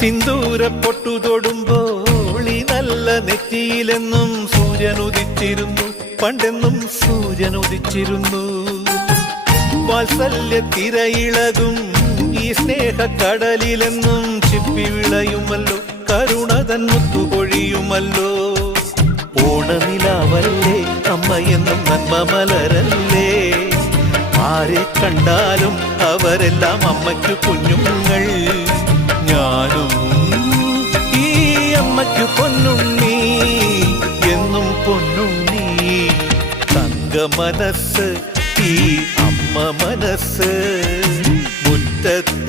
സിന്ദൂര പൊട്ടു തൊടുമ്പോൾ ഈ നല്ല നെറ്റിയിലെന്നും സൂര്യനുദിച്ചിരുന്നു, പണ്ടെന്നും സൂര്യനുദിച്ചിരുന്നു. വാത്സല്യ തിരയിളകും ഈ സ്നേഹക്കടലിലെന്നും ചിപ്പി വിളയുമല്ലോ, കരുണതൻ മുത്തുപൊഴിയുമല്ലോ. ഓണനിലാവല്ലേ അമ്മയെന്നും നന്മ മലരല്ലേ, ആരെ കണ്ടാലും അവരെല്ലാം അമ്മയ്ക്കു കുഞ്ഞുങ്ങൾ. ഞാനും ഈ അമ്മയ്ക്കു പൊന്നുണ്ണി, എന്നും പൊന്നുണ്ണി. തങ്ക മനസ്സ് ഈ അമ്മ മനസ്സ്.